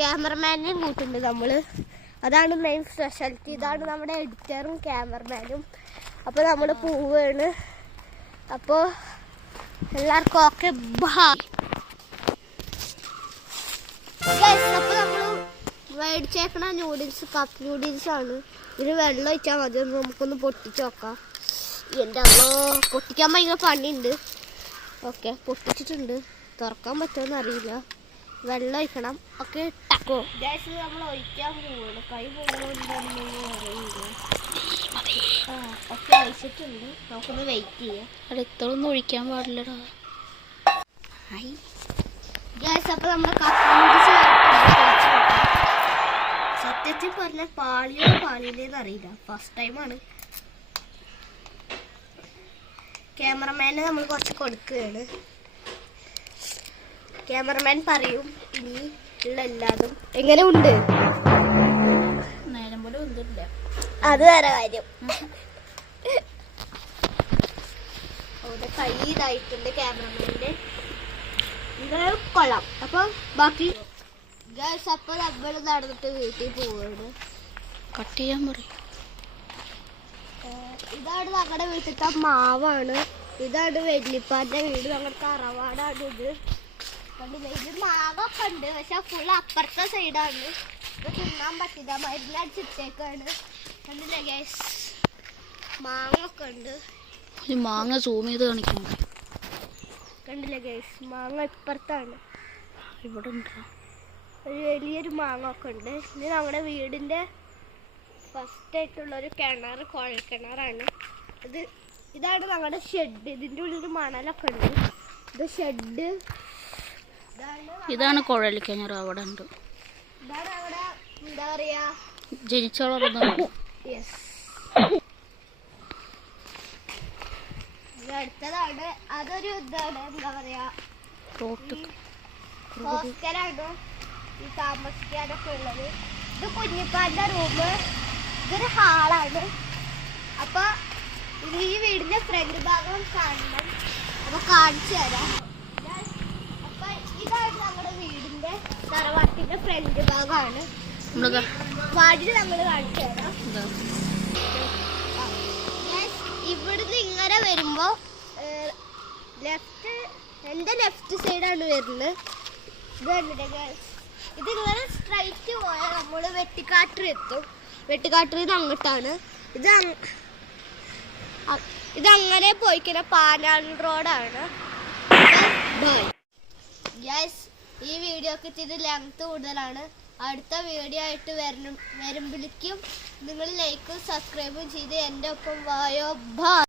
ക്യാമറമാനെയും കൂട്ടുണ്ട് നമ്മൾ. അതാണ് main speciality. ഇതാണ് നമ്മുടെ എഡിറ്ററും ക്യാമറമാനും. അപ്പോൾ നമ്മൾ പോവുകയാണ്. അപ്പോൾ എല്ലാവർക്കും ഓക്കെ ബായ്. അപ്പോൾ നമ്മൾ മേടിച്ചേക്കണ നൂഡിൽസ് കപ്പ് നൂഡിൽസ് ആണ്. ഇതിന് വെള്ളം ഒഴിച്ചാൽ മതി. നമുക്കൊന്ന് പൊട്ടിച്ച് നോക്കാം. എൻ്റെ അമ്മോ, പൊട്ടിക്കാൻ ഭയങ്കര പണിയുണ്ട്. ഓക്കെ, പൊട്ടിച്ചിട്ടുണ്ട്. തുറക്കാൻ പറ്റുമെന്ന് അറിയില്ല. വെള്ളം ഒഴിക്കണം. ഓക്കെ, ടക്കോ ഗ്യാസ് നമ്മൾ ഒഴിക്കാൻ പോവുകയാണ്. കൈ പോകുന്നുണ്ടെന്ന് അറിയില്ല. ഓക്കെ, ഒഴിച്ചിട്ടുണ്ട്. നമുക്കൊന്ന് വെയിറ്റ് ചെയ്യാം. അടുത്തൊന്നും ഒഴിക്കാൻ പാടില്ലടാ. ഗ്യാസ് അപ്പോൾ നമ്മുടെ കപ്പ് നൂഡിൽസ് സത്യത്തിൽ പറഞ്ഞാൽ പാളിയിലേന്ന് അറിയില്ല. ഫസ്റ്റ് ടൈമാണ്. ക്യാമറമാനെ നമ്മൾ കുറച്ച് കൊടുക്കുകയാണ്. ക്യാമറമാൻ പറയും ഇനി ഉള്ള എല്ലാതും എങ്ങനെ ഉണ്ട്. നേരം പോലെ ഒന്നുമില്ല, അത് വേറെ കാര്യം. അവിടെ കൈ ഇതായിട്ടുണ്ട് ക്യാമറമാൻ്റെ. ഇത് കൊള്ളാം. അപ്പൊ ബാക്കി അപ്പോൾ നമ്മൾ നടന്നിട്ട് വീട്ടിൽ പോവുകയാണ്. കട്ട് ചെയ്യാൻ പറയും. ഇതാണ് ഞങ്ങളുടെ വീട്ടിലത്തെ മാവാണ്. ഇതാണ് വെല്ലിപ്പാൻ്റെ വീട്. ഞങ്ങളുടെ തറവാടാണ് ഇത്. കണ്ടില്ല, ഇത് മാവൊക്കെ ഉണ്ട്. പക്ഷെ ഫുൾ അപ്പുറത്തെ സൈഡാണ്. ഇത് തിന്നാൻ പറ്റില്ല, മരുന്നടിച്ചിട്ടേക്കാണ്. കണ്ടില്ല ഗ്യാസ്, മാങ്ങൊക്കെ ഉണ്ട്. മാങ്ങ സൂം ചെയ്ത് കാണിക്കണം. കണ്ടില്ല ഗ്യാസ്, മാങ്ങ ഇപ്പുറത്താണ്. ഇവിടെ ഉണ്ടോ ഒരു വലിയൊരു മാങ്ങ ഒക്കെ ഉണ്ട്. ഇത് നമ്മുടെ വീടിൻ്റെ ഫസ്റ്റ് ആയിട്ടുള്ളൊരു കിണർ, കുഴൽക്കിണറാണ് ഇത്. ഇതാണ് ഞങ്ങളുടെ ഷെഡ്. ഇതിൻ്റെ ഉള്ളിൽ മണലൊക്കെ ഉണ്ട്. ഇത് ഷെഡ്. ഇതാണ് കുഴൽക്കിണർ. അവിടെ ഉണ്ട്. ഇതാണ് അവിടെ എന്താ പറയാ, ജനിച്ചോളം. യെസ്. അടുത്തതാണ്, അതൊരു ഇതാണ് എന്താ പറയാ, ഹോസ്റ്റലാണ് ഈ താമസിക്കാനൊക്കെ ഉള്ളത്. ഇത് കുഞ്ഞിപ്പാൻ്റെ റൂം. ഇതൊരു ഹാളാണ്. അപ്പൊ ഈ വീടിന്റെ ഫ്രണ്ട് ഭാഗം കാണണം. അപ്പൊ കാണിച്ചു തരാം. അപ്പൊ ഇതാണ് നമ്മുടെ വീടിന്റെ തറവാട്ടിന്റെ ഫ്രണ്ട് ഭാഗമാണ്. വാടിന് നമ്മൾ കാണിച്ചു തരാം. ഇവിടുന്ന് ഇങ്ങനെ വരുമ്പോ ലെഫ്റ്റ്, എന്റെ ലെഫ്റ്റ് സൈഡാണ് വരുന്നത്. ഇതിങ്ങനെ സ്ട്രൈറ്റ് പോയാൽ നമ്മൾ വെട്ടിക്കാട്ടിൽ എത്തും. വെട്ടിക്കാട്ടിൽ നിന്ന് അങ്ങോട്ടാണ്. ഇതങ്ങനെ പോയിക്കുന്ന പാലാൻ റോഡാണ്. ഗ്യാസ്, ഈ വീഡിയോക്ക് ഇത്തിരി ലെങ്ത് കൂടുതലാണ്. അടുത്ത വീഡിയോ ആയിട്ട് വരുമ്പോഴേക്കും നിങ്ങൾ ലൈക്കും സബ്സ്ക്രൈബും ചെയ്ത് എൻ്റെ ഒപ്പം വായോ. ബൈ.